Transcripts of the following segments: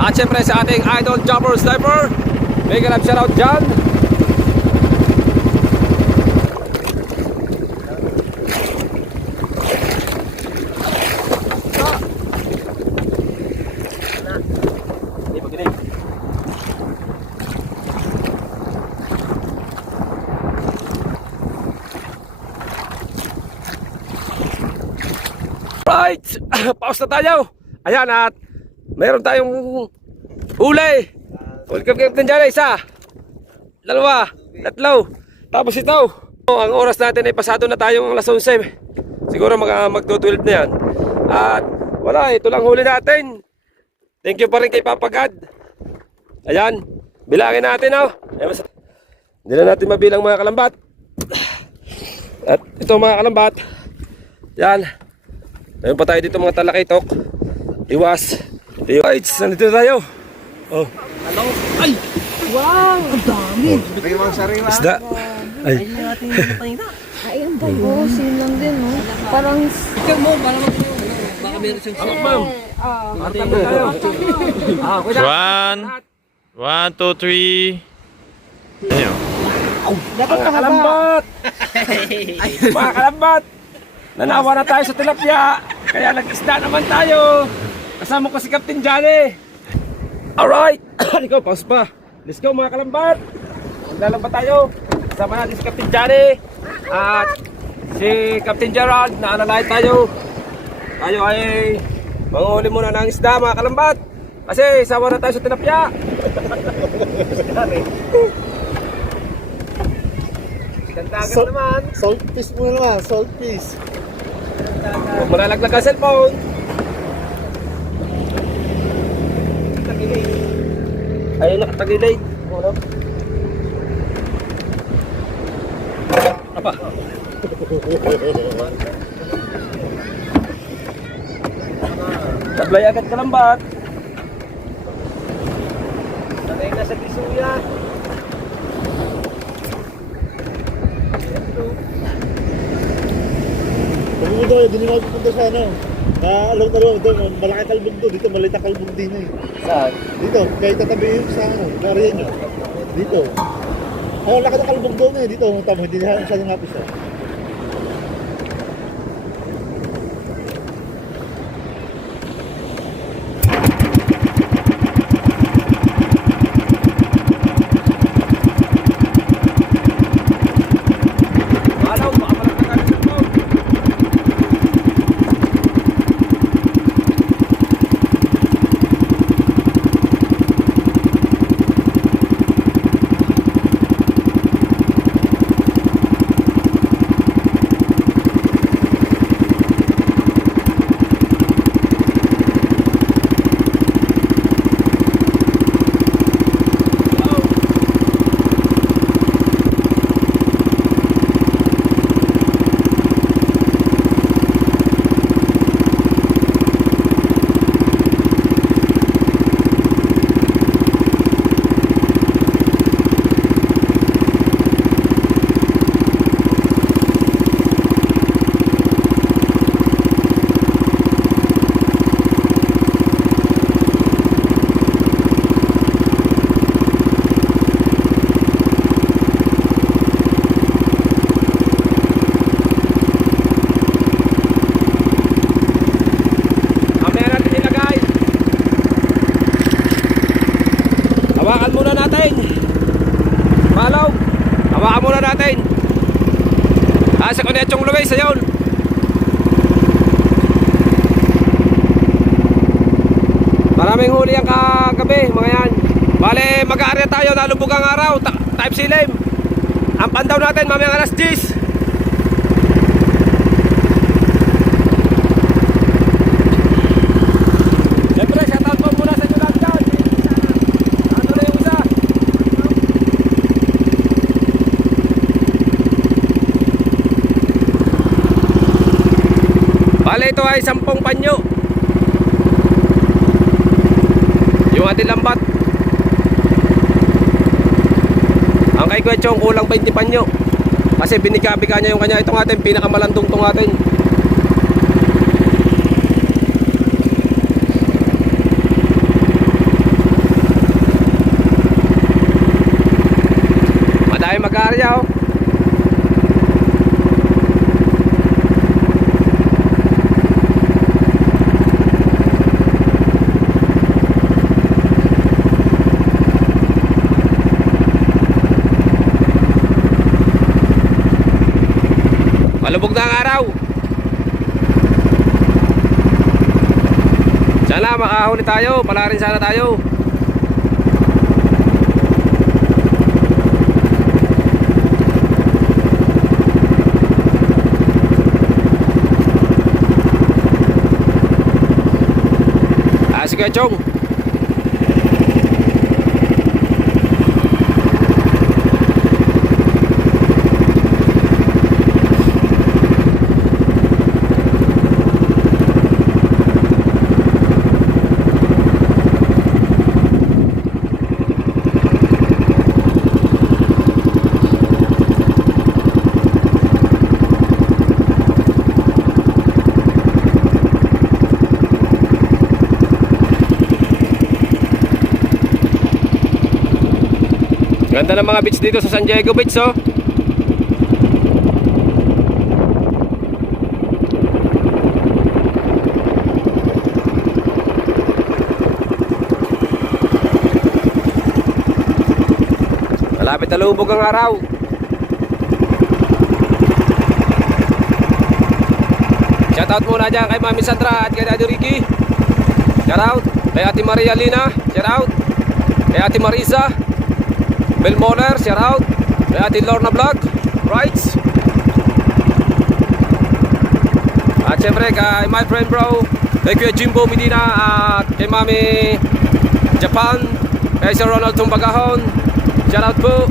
At syempre sa ating idol Jumper Sniper, mega love shoutout dyan. Right, pause na tayo. Ayan, at mayroon tayong huli. Welcome Captain dyan, isa, dalawa, tatlo. Tapos ito, ang oras natin ay pasado na tayong alas 11. Siguro magto-12 na yan. At wala, ito lang huli natin. Thank you pa rin kay Papa God. Ayan, bilangin natin, oh. Hindi na natin mabilang mga kalambat. At ito mga kalambat, yan. Ayun pa tayo dito mga talakitok. Iwas. Iwas. Nandito tayo. Oh. Hello. Ay! Wow! Ang dami! May mga sariwa. Isda. Ay. Ayun ba po? Sin lang din, no? Parang... Ikaw mo, baka meron siyang Hawak, ma'am. Ating na tayo. Kuya. 1, 2, 3. Ano? Mga kalambat. Mga kalambat. Nanawa na tayo sa tilapia. Kaya nag-isda naman tayo. Kasama ko si Captain Johnny. Alright. Ikaw, pause pa. Let's go mga kalambat. Maglalambat tayo. Kasama natin si Captain Johnny. At si Captain Gerald. Naalala tayo. Tayo ay manghuli muna ng isda mga kalambat. Kasi sawa na tayo sa tilapia. Dagat naman. Salt fish muna naman, salt fish. Huwag mo nalaglag ang cellphone. Ayun, nakatagilid. Apa? Tablay agad kalambat. Sanay na sa kisuya. Pagod tayo, hindi naman pupunta sa ano. Along-along doon, malaki kalbog doon. Dito, malita kalbog din eh. Saan? Dito, kahit tatabi yung sa ano, area nyo. Dito. Ay, wala ka ng kalbog doon eh. Dito, tama, hindi na siya ng hapis eh. Hawakan muna natin. Follow. Hawakan muna natin. Sa Conechong Luis, ayun. Maraming huli ang kagabi, mga yan. Bale, mag-aarya tayo, nalubog ang araw. Type silim. Ang pandaw natin, mamayang alas 10. Siyempre, shoutout po muna sa inyo lahat dyan. Ano na yung isa? Bale, ito ay 10 panyo. Yung ating lambat. Ang kay Kwechong kulang 20 panyo. Kasi binikabiga niya yung kanya. Itong ating pinakamalandong tong atin. Dahil mag-aarya oh. Malubog na ang araw. Sana makahuli tayo, pala rin sana tayo. Sige Chong. Ganda ng mga beach dito sa San Diego Beach oh. Malapit na lubog ang araw. Shoutout muna dyan kay Mami Sandra at kay Daddy Ricky. Shoutout kay Ate Maria Lina. Shoutout kay Ate Marisa Bel Moller, shout out kay Ate Lorna Vlog, rights. At syempre kay my friend bro, kay Kuya Jimbo Medina at kay Mami Japan, kay Sir Ronald Tumbagahon, shout out po.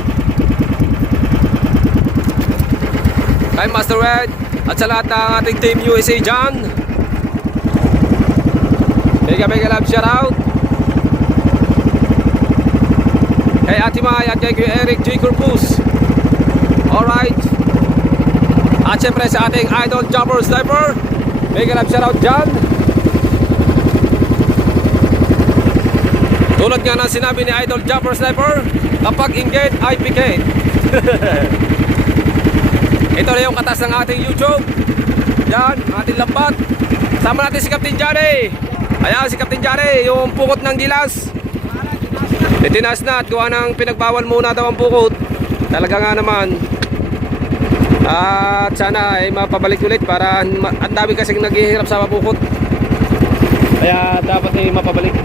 Kay Master Red at sa lahat ng ating Team USA dyan. Mega love shout out. Kay Ate May at kay Eric J. Corpus. Alright. At syempre sa ating Idol Jumper Sniper, mega love shoutout dyan. Tulad nga ng sinabi ni Idol Jumper Sniper, kapag engage ay pikit. Ito na yung katas ng ating YouTube. Yan, ating lambat. Sama natin si Captain Johnny. Ayan si Captain Johnny, yung pukot ng gilas. Itinas na at gawa ng pinagbawal muna daw ang pukot. Talaga nga naman. At sana ay mapabalik ulit para ang dami kasing naghihirap sa pukot. Kaya dapat ay mapabalik.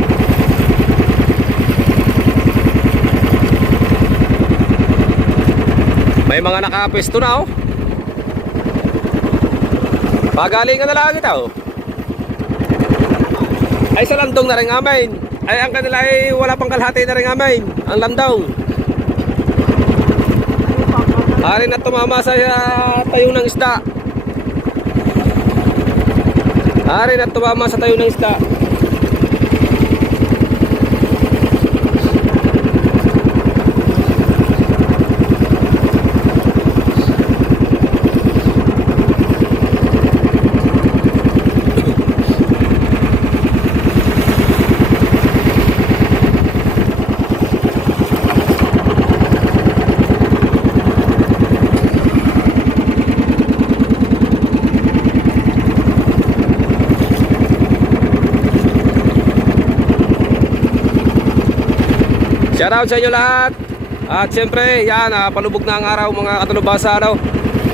May mga nakapwesto na oh. Pagalingan na lang ito oh. Ay sa landong na rin amin. Ay ang kanila ay wala pang kalahati na rin amin. Ang landong. Ari na tumama sa tayo ng isda. Ari na tumama sa tayo ng isda. Shoutout sa inyo lahat. At siyempre, yan, palubog na ang araw mga katulubasa ano?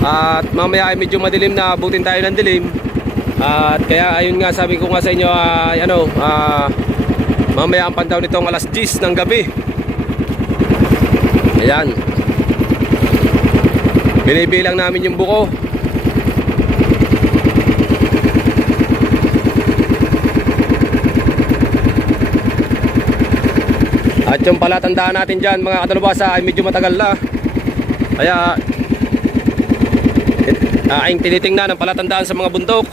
At mamaya ay medyo madilim na, abutin tayo ng dilim. At kaya ayun nga, sabi ko nga sa inyo mamaya ang pantaw nitong alas 10 ng gabi. Ayan. Binibilang namin yung buko. At yung palatandaan natin dyan mga katulubasa ay medyo matagal na. Kaya aking tinitingnan ang palatandaan sa mga bundok.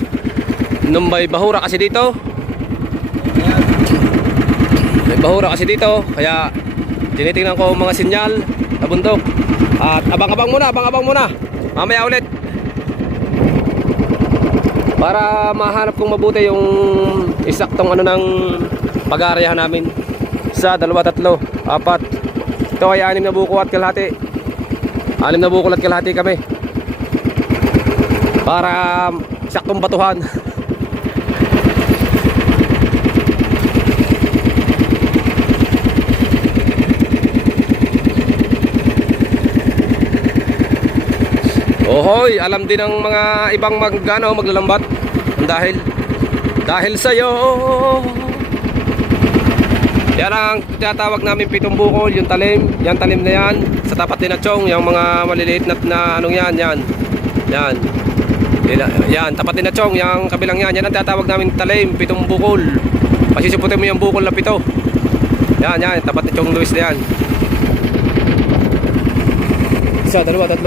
Nung may bahura kasi dito. May bahura kasi dito. Kaya tinitingnan ko mga sinyal sa bundok. At abang-abang muna. Mamaya ulit. Para mahanap kong mabuti yung isaktong ano ng pag-aaryahan namin. Sa 2, 3, 4. Ito ay 6 na buko at kalahati. 6 na bukol at kalahati kami. Para saktong batuhan. Ohoy, alam din ng mga ibang maglalambat dahil sa'yo. Yan ang tinatawag namin pitong bukol, yung talim. Yan talim na yan, sa tapat din na chong, yung mga maliliit na anong yan. Yan, tapat din na chong, yung kabilang yan. Yan ang tinatawag namin talim, pitong bukol. Pasisiputin mo yung bukol na pito. Yan, tapat ni Chong Luis na yan. 1, 2, 3, 4, 5.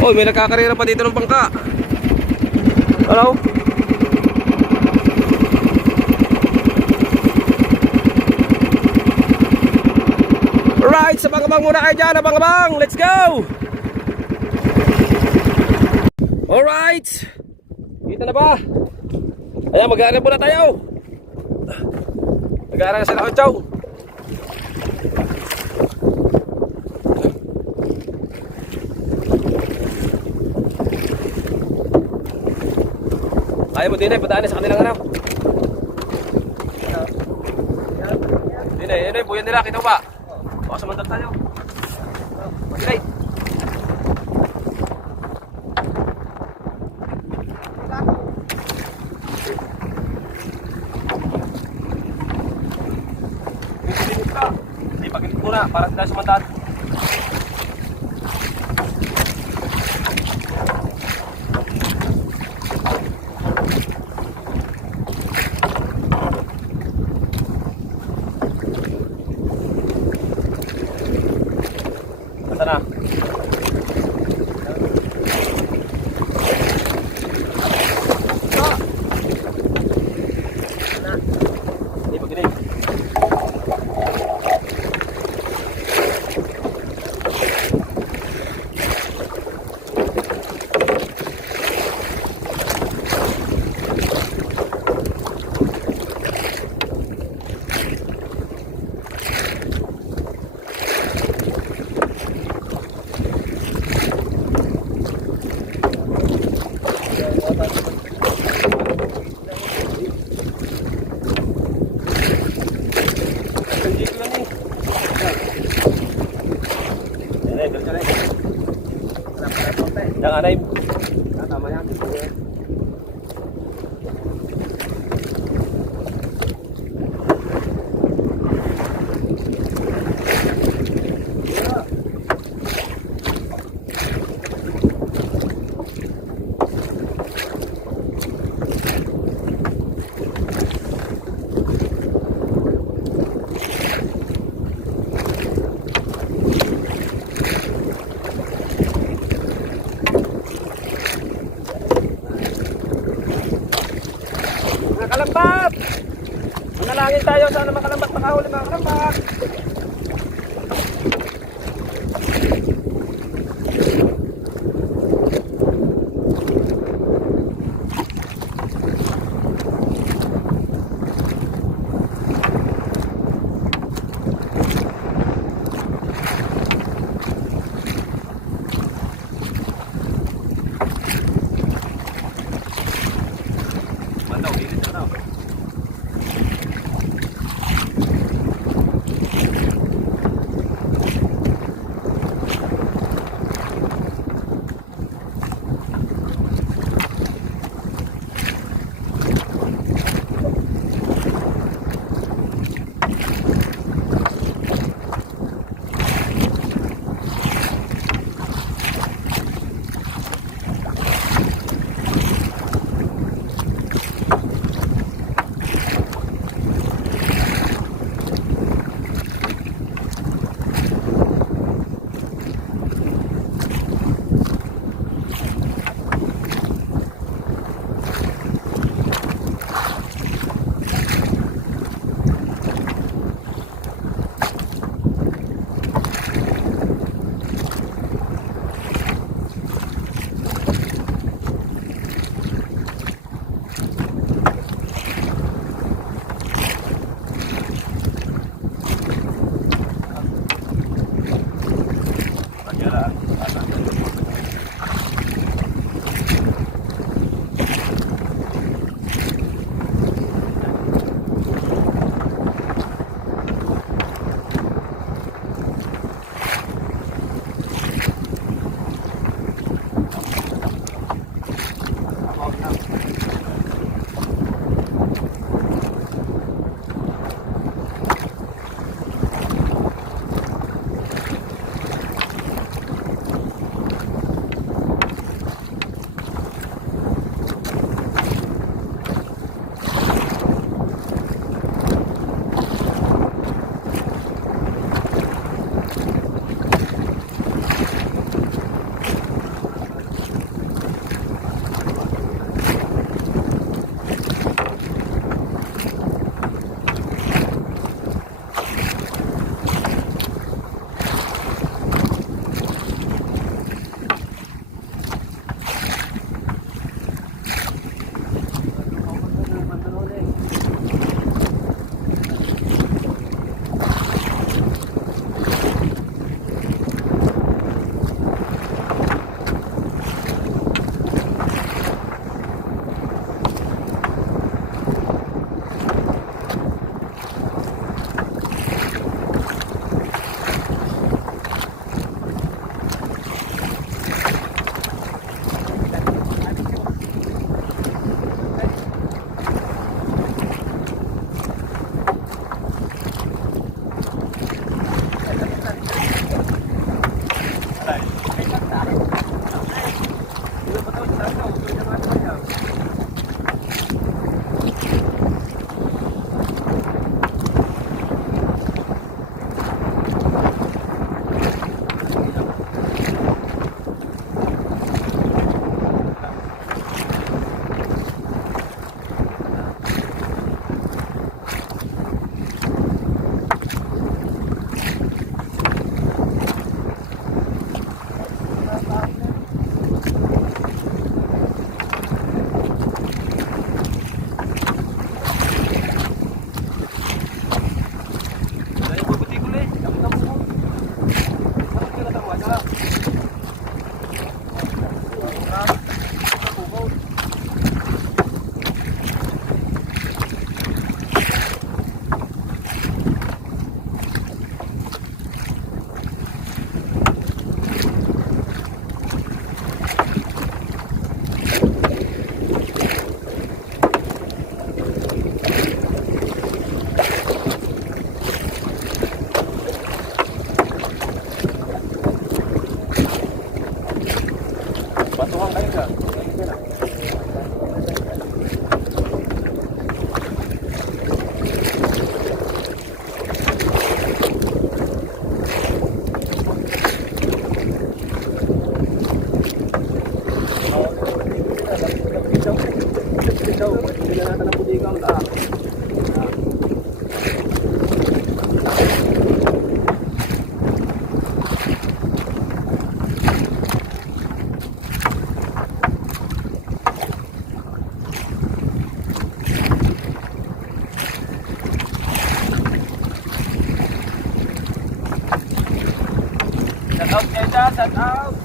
Oh, may nagkakarera pa dito ng bangka. Hello? Alright, sa abang-abang muna kayo dyan, abang-abang. Let's go! Alright. Kita na ba? Ayan, mag-aaral muna tayo. Mag-aaral na sila ko, Chow. Ayaw mo din ay padaanin sa kanilang araw. Din ay, yun ay, buyan nila, kita mo ba? Baka sumandal tayo. Mag-ilay. Hindi, pag-ilit muna, para hindi tayo sumandal. Sana. Ini begini. Yang anay. Tama yan. Kalambat! Manalangin tayo, sana makalambat, makahuli mga kalambat. Mandaw, hilit na daw. shout out.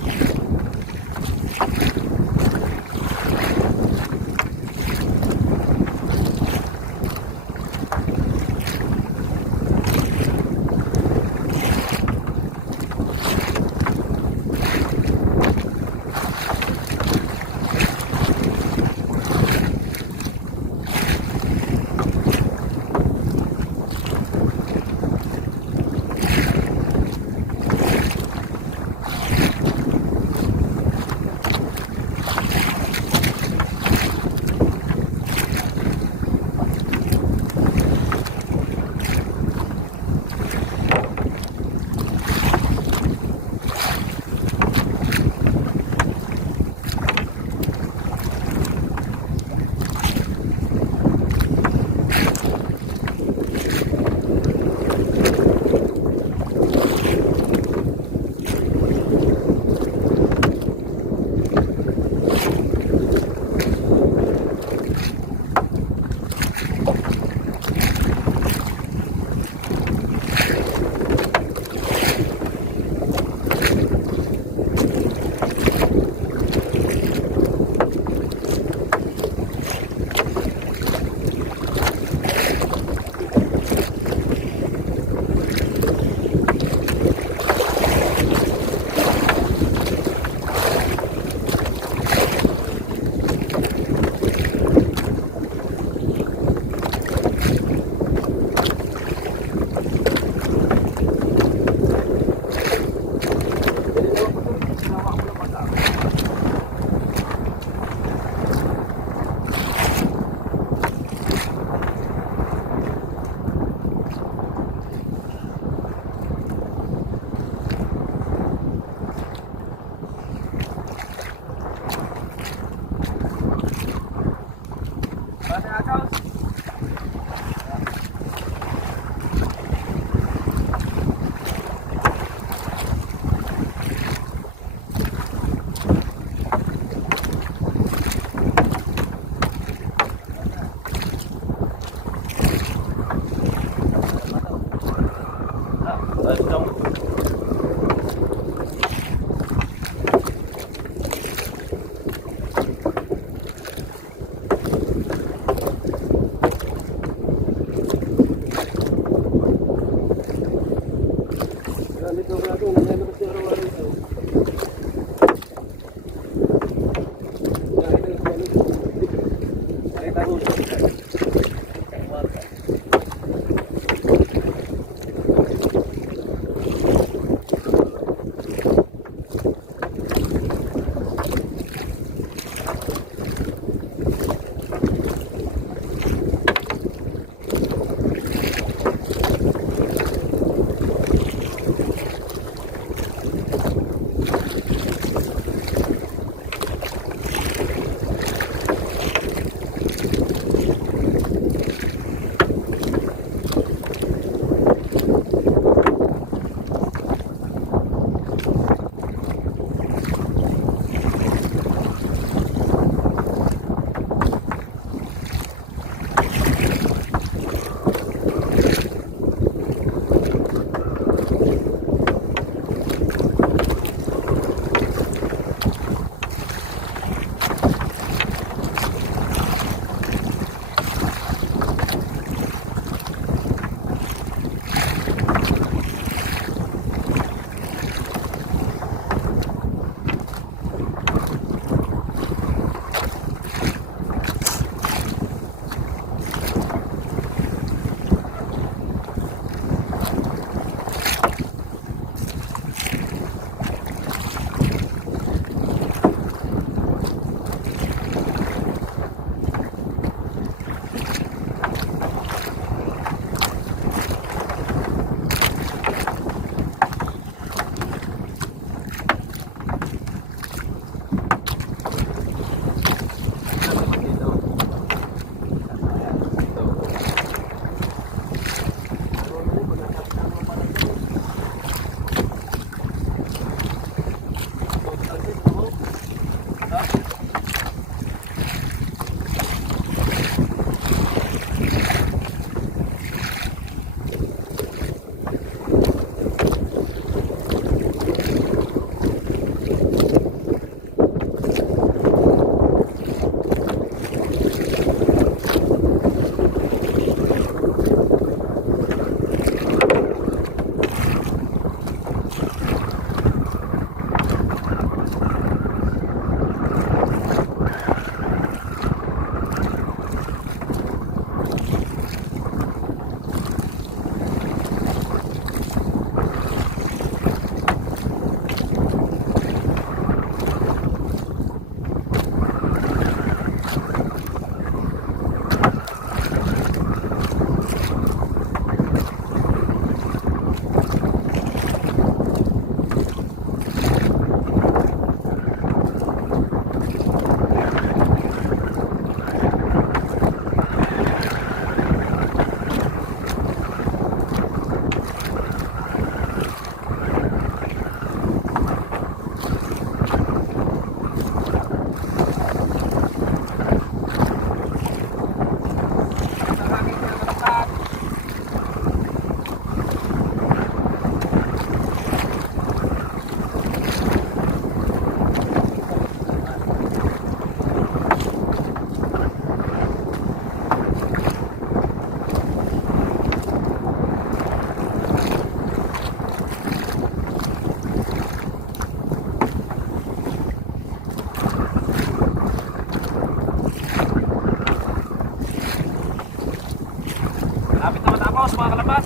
Lapit na matapos mga kalabat.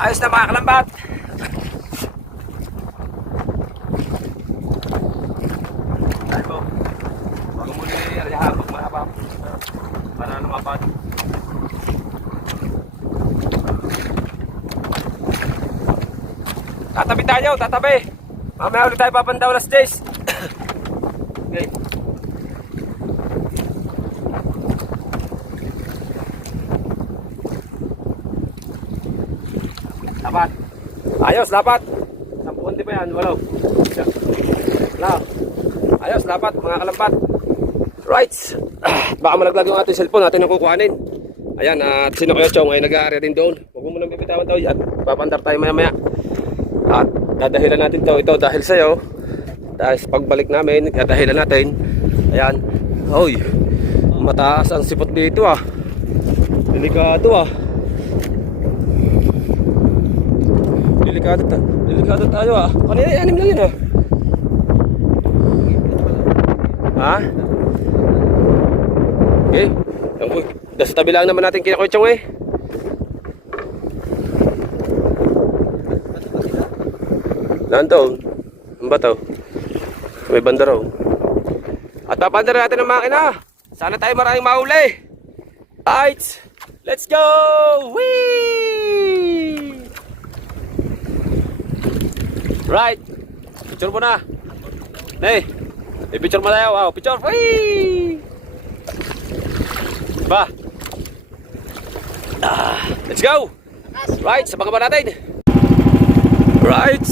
Ayos na mga kalambat. Tayo po. Bago muli arihan, pag mahaba. Para lumapad. Tatabi tayo, tatabi. Mamaya ulit tayo papandaw na stage. Okay. Lapat. Ayos, lapat. 10 pa yan, walo. Wala. Ayos, lapat, mga kalampat. Right. Baka malaglag yung ating cellphone natin ang kukuhanin. Ayan, at sino kayo, Chong, ay nag-aarya din doon. Huwag mo munang bibitawan to at papandar tayo maya-maya. At dadahilan natin to, ito dahil sa'yo. Dahil pagbalik namin, dadahilan natin. Ayan. Oy, mataas ang sipot dito ah. Delikado ah. Delikado tayo ah. Kanina anim lang yun ah. Ha? Okay. Sa tabi lang naman natin kinakutsong eh. Nandoon. Ang bato. May banda raw. At papandar natin ang makina. Sana tayo maraming mahuli. Right. Let's go! Whee! Right. Picture mo na. Nay. I-picture mo tayo. Wow, picture. Whee! Ba. Let's go. Right, sa bangaba natin. Right.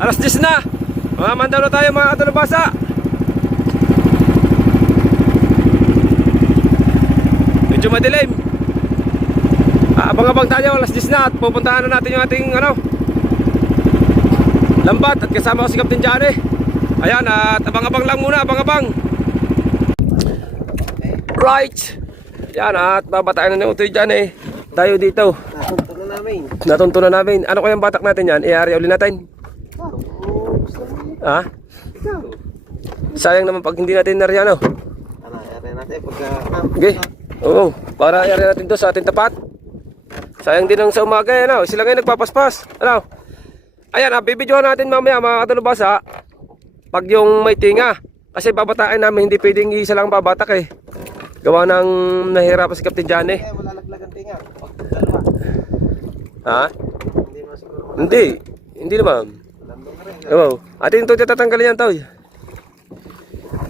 Alas 10 na. Mamandaw na tayo mga katulubasa. Medyo madilim. Abang-abang tayo, alas 10 na at pupuntahan na natin yung ating lambat at kasama ko si Captain Johnny. Ayan, at abang-abang lang muna, abang-abang. Right. Ayan, at babataan na ni Utoy Johnny. Tayo dito. Natunto na namin. Ano kayang batak natin yan? I-area uli natin. Ha? Sayang naman pag hindi natin na-area, no? I-area natin pagka... Okay. Oo, para i-area natin to sa ating tapat. Sayang din ang sa umaga, ano? Sila ngayon nagpapaspas. Ano? Ayan, bibidyohan natin mamaya mga katulubasa pag yung may tinga. Kasi babataan namin, hindi pwedeng isa lang babatak eh. Gawa ng nahihirapan si Captain Johnny. Wala laglagan tinga. Dalawa. Ha? Hindi mas... Hindi. Hindi naman. Landong ka rin. Oo. Atin ito tatanggalin yan tao.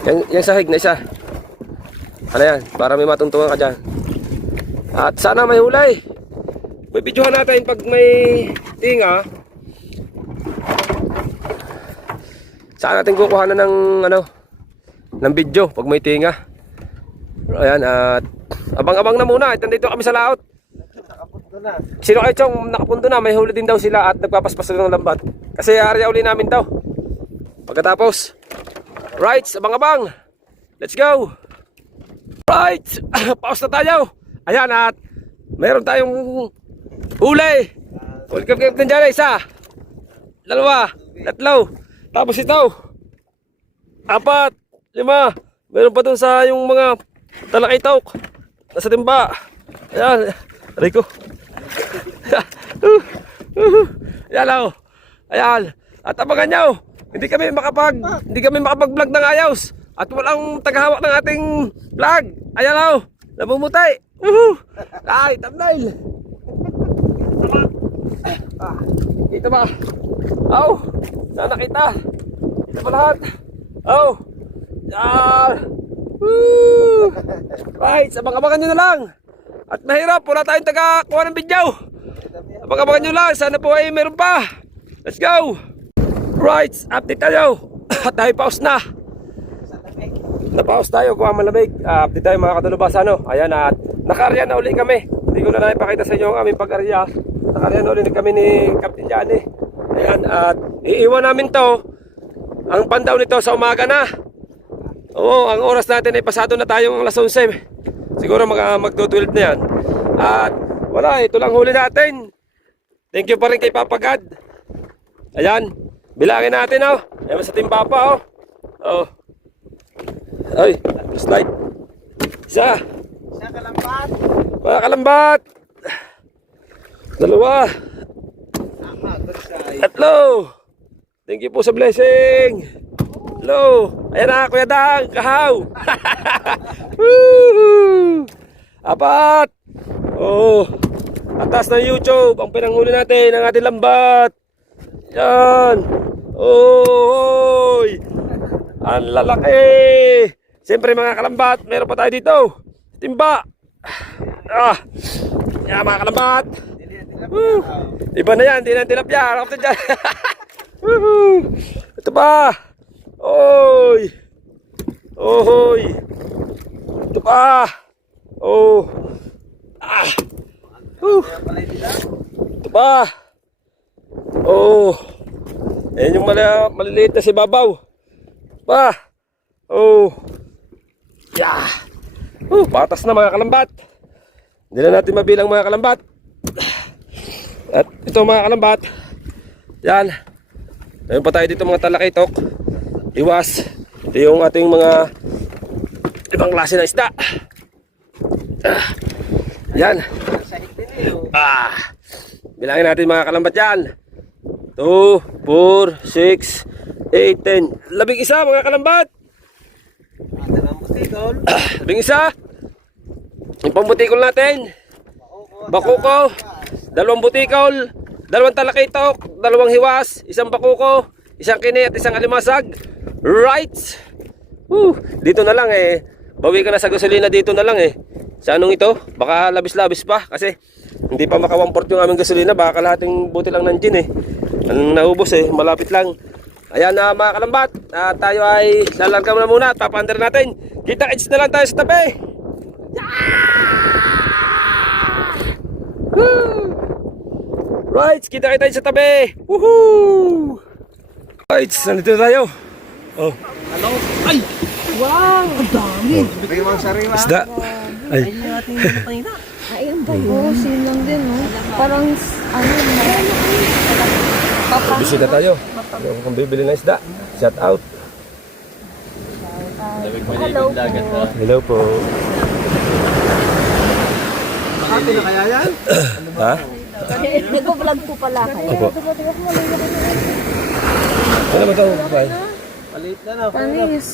Yung sahig na isa. Ano yan? Para may matuntungan ka dyan. At sana may hulay. Bibidyohan natin pag may tinga. Saan natin kukuha na ng ng video pag may tinga. Ayan, at abang-abang na muna. Nandito kami sa laot. Nakapunto na. Sino kayo, Chong? Nakapunto na. May huli din daw sila at nagpapaspas ng lambat. Kasi area uli namin daw. Pagkatapos, right, abang-abang. Let's go. Right, pause na tayo. Ayan, at mayroon tayong huli. Welcome Captain Johnny. Isa, dalawa, tatlo. Tapos ito, 4, 5. Meron pa dun sa yung mga talakay-talk nasa timba. Ayan, Rico. Ayan o. Ayan. At abangan nyo, hindi kami makapag-vlog ng ayos. At walang tagahawak ng ating vlog. Ayan o. Namumutay. Ay, thumbnail. Kita ba? Aw! Sana kita! Kita ba lahat? Aw! Yan! Woo! Right, abang-abangan nyo na lang. At mahirap, wala tayong taga-kuha ng video. Abang-abangan nyo lang, sana po ay meron pa. Let's go! Right, update tayo. Tayo pause na. Napause tayo, kuha malamig. Update tayo mga kadalubasa, no? Ayan, at naka-area na uli kami. Hindi ko na naipakita sa inyo ang aming pag-area. Naka-area na uli kami ni Captain Johnny. Ayan, at iiwan namin to. Ang pandaw nito sa umaga na. Oo, ang oras natin ay pasado na tayong alas 11. Siguro mag-12 na yan. At wala, ito lang huli natin. Thank you pa rin kay Papa God. Ayan, bilangin natin, oh. Ayan sa Team Papa, oh. Oh. Ay, slide. Isa. Isa kalambat. Mga kalambat. Dalawa. Tatlo. Thank you po sa blessing. Hello. Ayan na, Kuya Dang. Kahaw. Woo! Apat. Oh. Atas ng YouTube. Ang pinanghuli natin, ang ating lambat. Yan. Oy. Ang lalaki. Siyempre mga kalambat, meron pa tayo dito. Timba. Yan mga kalambat. Woo. Iba na yan, hindi na tilapia. After dyan. Ito pa. Oy. Oy. Ito pa. Oh. Ito pa. Oh. Ayan yung maliliit na si Babaw. Pa. Oh. Yeah. Patas na mga kalambat. Hindi na natin mabilang mga kalambat. At ito mga kalambat. Yan. Ayun pa tayo dito mga talakitok. Iwas. Ito yung ating mga ibang klase ng isda. Yan. Bilangin natin mga kalambat yan. 2, 4, 6, 8, 10. Labing isa mga kalambat. Labing isa. Yung pambutikol natin. Bakuko. 2 butikol. 2 talakitok. 2 hiwas. 1 bakuko. 1 kini at 1 alimasag. Right. Dito na lang eh. Bawi ka na sa gasolina dito na lang eh. Sa anong ito? Baka labis-labis pa. Kasi hindi pa maka 1/4 yung aming gasolina. Baka kalahating buti lang ng gin eh. Anong naubos eh. Malapit lang. Ayan na mga kalambat. Tayo ay lalarga muna at papaandar natin. Kita-kits na lang tayo sa tabi. Right, kita tayo sa tabi. Woohoo! Right, nandito tayo. Oh. Hello? Ay! Wow! Ang dami! Bigyan sariwa. Isda. Ay. Ay, ang bayo. Same lang din, no? Parang, ano, Bisita tayo. Kung bibili ng isda. Shout out. hello po. Hello po. Ate na kaya yan? Ha? Nag-vlog po pala kayo. Opo. Ano ba ito? Palit na no. Panis.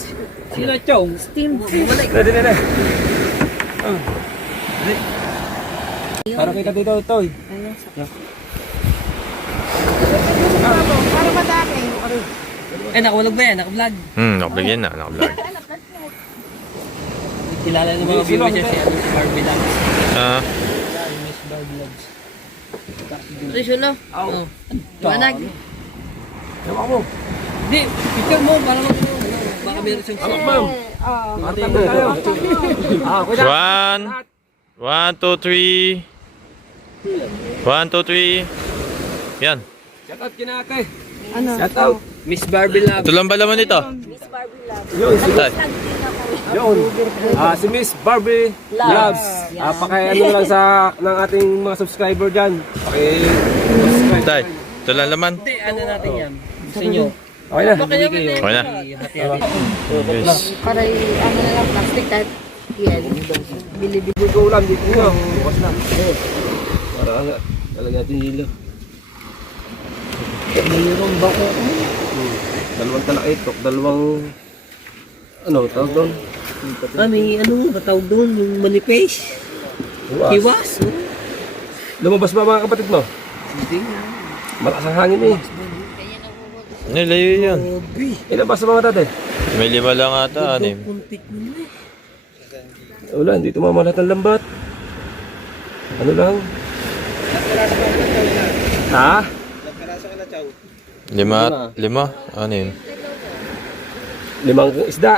Steamed fish. Ready na na. Para kita dito, Toy. Para madami. Nakawalag ba yan? Naka-vlog. Nakablog yan na. Nakablog. Kilala ng mga viewers niya si Barbie Labs. Miss Barbie Labs. Presyo na? Oo. Tumanag. Ewan mo. Hindi, picture mo para baka meron siyang Amak, ma'am. Marta mo tayo. Kuya. 1, 2, 3. 1, 2, 3. Yan. Shout out kina ate. Ano? Shout out. Miss Barbie Labs. Ito lang ba laman ito? Yun, si Tay. Yun. Si Miss Barbie Labs. Paki-ano lang sa ng ating mga subscriber dyan. Paki-subscribe. Tay. Ito lang laman. Hindi, ano natin yan? Gusto nyo? Okay na. Bigay kayo. Okay na. Hati-hati. Yes. Para ano na lang, plastic type. Yan. Bili-bili. Hindi ko ulam dito nyo. Bukas na. Para talaga natin hilo. Mayroong bako. 2 talakitok, 2 ano, tawag doon? May ano, matawag doon, yung manipis. Hiwas. Lumabas ba mga kapatid mo? Hindi. Malakas ang hangin eh. Nilayo yun. Ilan ba sa mga tate? May 5 lang ata, 6. Wala, hindi tumama lahat ng lambat. Ano lang? Ha? 5, 6, 6. 5 isda.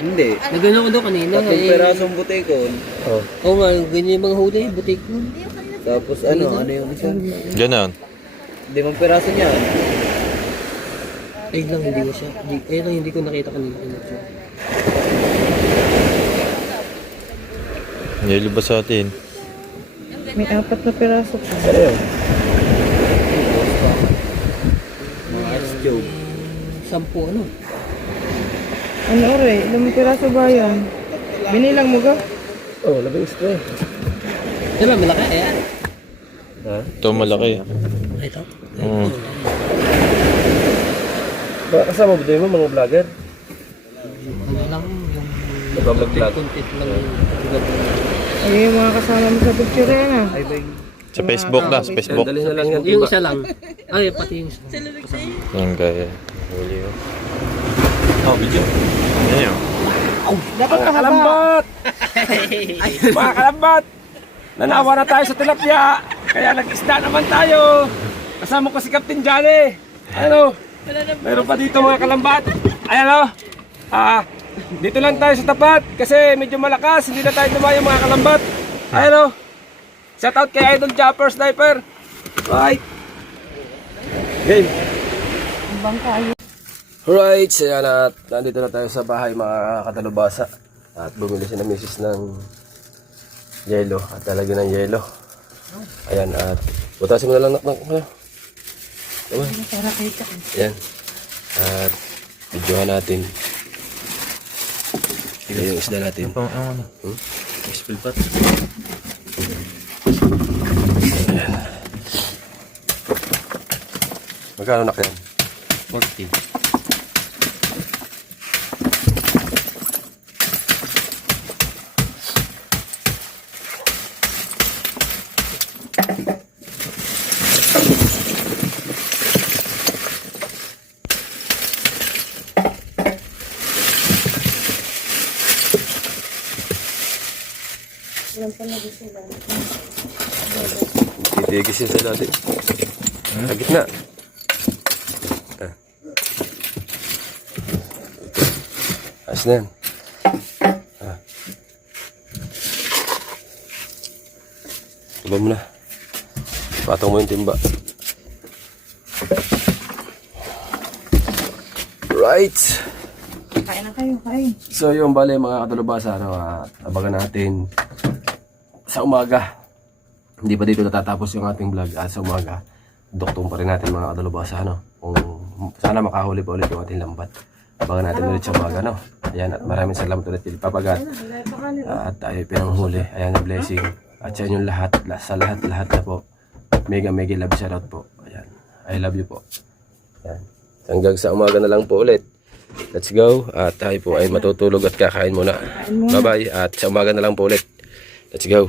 Hindi. Nagano ko doon kanina. Tatlong perasong butikon. Oh. Oo nga, ganyan yung mga huli, butik mo. Tapos ano yung isa? Ganon. 5 peraso niya. Ay lang, hindi ko siya. Ay lang, hindi ko nakita kanina. Nilibas sa atin. May 4 na piraso pa. Ano yun? Mga ice cube. 10 ano? Ano ore? Ilang piraso ba yan? Binilang mo ga? Oh, 11 isda eh. Diba, malaki eh. Ha? Ito malaki. Ito. Baka kasama ba mo mga vlogger? Ano lang, yung Nagbablog-vlog. content lang. Ay, yung mga kasama mo sa picture yan ah. Sa Facebook na, sa Facebook. Dali na lang yan. Yung Diba? isa lang. Ay, pati yung isa. Yan kaya. Huli yun. Oh, video. Yan yun. Dapat Mga kalambat! Mga kalambat! Nanawa na tayo sa tilapia! Kaya nag-isda naman tayo! Kasama ko si Captain Johnny! Ano? Meron pa dito mga kalambat! Ayan o! Dito lang tayo sa tapat kasi medyo malakas, hindi na tayo lumayo mga kalambat! Ayan o! Shout out kay Idol Japper Sniper! Right! Game! Alright, so yan at nandito na tayo sa bahay mga katalubasa. At bumili si na misis ng yelo at talaga ng yelo. Ayan at butasin mo na lang naknak. Ayan. At videohan natin. Ito yung isda natin. Spilpat. Magkano na kaya? 40. Titigis yun sa natin. Sa gitna. Ayos na yan. Timba mo na. Patong mo yung timba. Right. Kain na kayo, kain. So yung bali mga katulubasa, abangan natin sa umaga. Hindi pa dito natatapos yung ating vlog at sa umaga. Duktong pa rin natin mga katulubasa, kung sana makahuli pa ulit yung ating lambat. Abangan natin ulit sa umaga, Ayan, at maraming salamat ulit kay Papagat. At tayo pinanghuli. Ayan, na blessing. At sa inyong lahat, sa lahat na po. Mega love shoutout po. Ayan, I love you po. Ayan. Hanggang sa umaga na lang po ulit. Let's go. At tayo po ay matutulog at kakain muna. Bye-bye. At sa umaga na lang po ulit. Let's go.